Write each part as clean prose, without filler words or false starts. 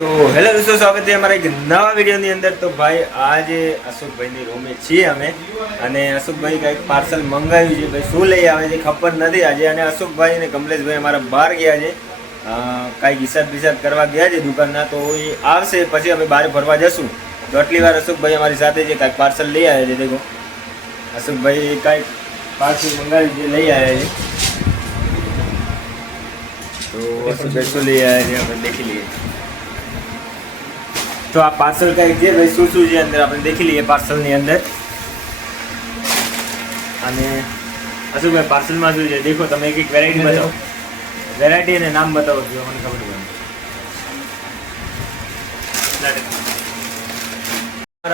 तो हेलो दोस्तों, स्वागत है हमारा एक नवा વિડીયોની અંદર। તો ભાઈ આજે અશોકભાઈની રૂમે છીએ અમે અને અશોકભાઈ કંઈક પાર્સલ મંગાવ્યું છે। ભાઈ શું લઈ આવે છે ખબર નથી આજે। અને અશોકભાઈ અને કમલેશભાઈ અમારા બહાર ગયા છે, કાંઈક હિસાબ કરવા ગયા છે દુકાનના। તો એ આવશે પછી અમે બહાર ફરવા જશું। તો આટલી વાર અશોકભાઈ અમારી સાથે છે, કાંઈક પાર્સલ લઈ આવ્યા છે। દેખો અશોકભાઈ કાંઈક પાર્સલ મંગાવ્યું છે, લઈ આવ્યા છે। તો અશોકભાઈ શું લઈ આવ્યા છે આપણે દેખી લઈએ। तो आप पार्सल का एक भाई शू शू है अंदर आपने देखी लीजिए पार्सल ની અંદર। અને અશોક ભાઈ પાર્સલ માં શું છે देखो તમે એક એક વેરાયટી बताओ, વેરાયટી અને નામ बताओ જો મને ખબર પડે।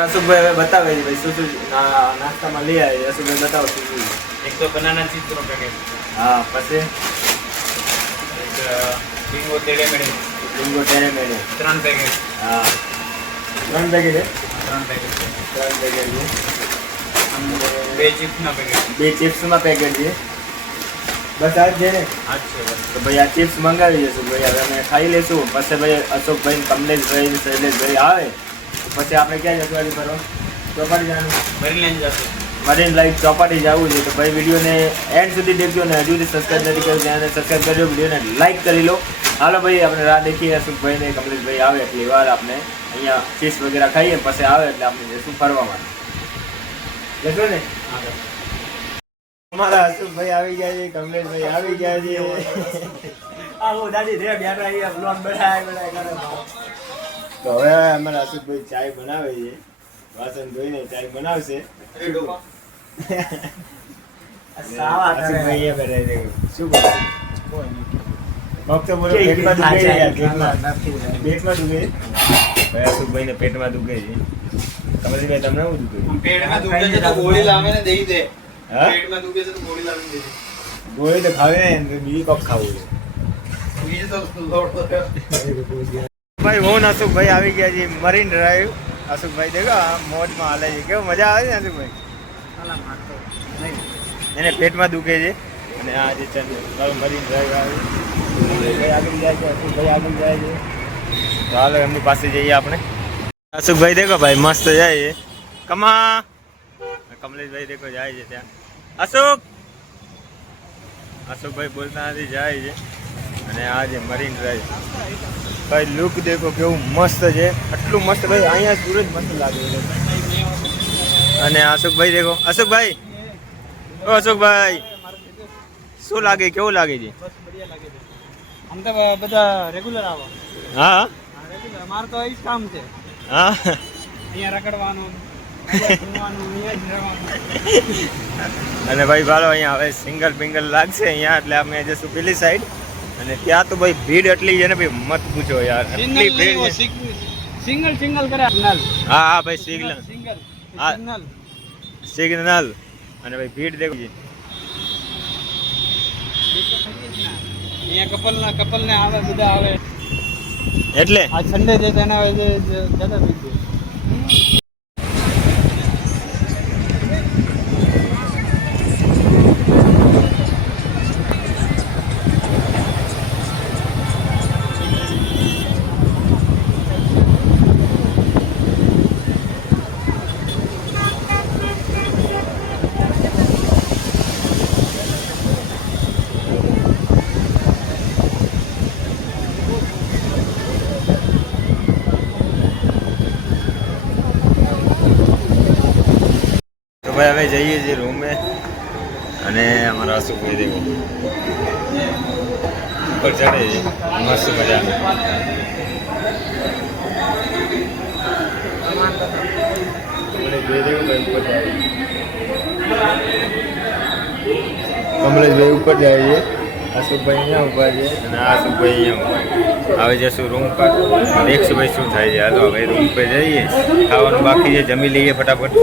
અશોક ભાઈ હવે બતાવે છે ભાઈ શું શું નાસ્તામાં લઈ આવે। અશોક ભાઈ બતાવો શું શું। એક તો બનાના ચિપ્સ નો પેકેટ, હા પછી એક બિંગો ટેડે મેડે, બિંગો ટેડે મેડે 3 પેકેટ, હા 3 પેકેટ છે, 3 પેકેટ છે, 3 પેકેટ છે। અને 2 ચિપ્સ ના પેકેટ, 2 ચિપ્સ ના પેકેટ છે। બસ આજ છે ને? આજ છે બસ। તો ભાઈ આ ચિપ્સ મંગાવી જશું ભાઈ, હવે અમે ખાઈ લેશું। પછી ભાઈ અશોકભાઈ કમલેશભાઈ શૈલેષભાઈ આવે પછી આપણે ક્યાં જશું આજે ફરવા? ચોપાટી જવાનું, મરીન જશે, મરીન લાઈફ ચોપાટી જવું છે। તો ભાઈ વિડીયોને એન્ડ સુધી દેખજો ને હજુ સુધી સબસ્ક્રાઈબ નથી કર્યું ચેનલને સબસ્ક્રાઈબ કરજો, વિડીયોને લાઈક કરી લો। હાલો ભાઈ આપણે રાહ દેખીએ અશોકભાઈ ને કમલેશભાઈ આવે એટલી વાર આપણે અહીંયા ચિપ્સ વગેરે ખાઈએ, પછી આવે એટલે આપણે જઈશું ફરવા માટે। જશો ને? અમારા અશોકભાઈ આવી ગયા છે, કમલેશભાઈ આવી ગયા છે। આવો દાદી રે બેઠા અહીંયા બ્લોગ બનાય કરે। તો હવે અમારા અશોકભાઈ ચાય બનાવે છે, વાસણ ધોઈને ચાય બનાવશે। અશોકભાઈ અહીંયા બેઠા છે, શું કરે? ફક્ત બોલો પેટમાં દુખે છે, પેટમાં દુખે છે ભાઈ। અશોકભાઈને પેટમાં દુખે છે। કમલેશભાઈ તમને શું દુખે? પેટમાં દુખે છે તો ગોળી લાવે ને દઈ દે। હા પેટમાં દુખે છે તો ગોળી લાવીને દે દે। ગોળી તો ખાવે ને, બીજી કોક ખાવું છે બીજું તો લોડ ભાઈ। હું અશોકભાઈ આવી ગયા છે મરીન ડ્રાઈવ। અશોકભાઈ દેખો આ મોજમાં હાલે છે, કેવું મજા આવે છે અશોકભાઈ? એને પેટમાં દુખે છે અને આ જે મરીન ડ્રાઈવ આવે ભાઈ આગળ જાય છે, અશોકભાઈ આગળ જાય છે। તો હાલો એમની પાસે જઈએ આપણે। અશોકભાઈ દેખો ભાઈ મસ્ત જાય છે, કમા કમલેશભાઈ દેખો જાય છે ત્યાં। અશોકભાઈ બોલતા નથી, જાય છે। અને આ જે મરીન ડ્રાઈવ ભાઈ લુક દેખો કેવું મસ્ત છે, આટલું મસ્ત ભાઈ। અહીંયા સૂરજ મસ્ત લાગે છે। અને અશોકભાઈ દેખો, અશોકભાઈ ઓ અશોકભાઈ શું લાગે, કેવું લાગે છે? બસ બઢિયા લાગે છે। આમ તો બધા રેગ્યુલર આવો। હા રેગ્યુલર અમાર તો એ જ કામ છે, હા અહીંયા રખડવાનું, ઘૂમવાનું, અહીંયા જ રહેવાનું। અને ભાઈ ભાલો અહીંયા હવે સિંગલ પિંગલ લાગશે અહીંયા, એટલે અમે જશું પેલી સાઈડ। અને ત્યાં તો ભાઈ ભીડ એટલી છે ને ભાઈ મત પૂછો યાર, એટલી ભીડ છે। સિંગલ સિંગલ કરે સિગ્નલ, હા હા ભાઈ સિગ્નલ, સિંગલ હા સિગ્નલ સિગ્નલ। અને ભાઈ ભીડ દેખો છે અહીંયા કપલ ને આવે, બધા આવે એટલે આ સન્ડે છે તેના જ્યાદા ભીડ છે। ભાઈ હવે જઈએ છીએ રૂમે। અને અમારા અશોકભાઈ દેખો ઉપર ચડે છે, મસ્ત મજા આવે। કમલેશભાઈ ઉપર જાય છે, અશોકભાઈ અહીંયા ઉભા છે અને આ અશોકભાઈ અહીંયા ઉભા છે। હવે જશું રૂમ પર, દેખશું ભાઈ શું થાય છે। હાલો હવે રૂમ પર જઈએ, ખાવાનું બાકી છે, જમી લઈએ ફટાફટ।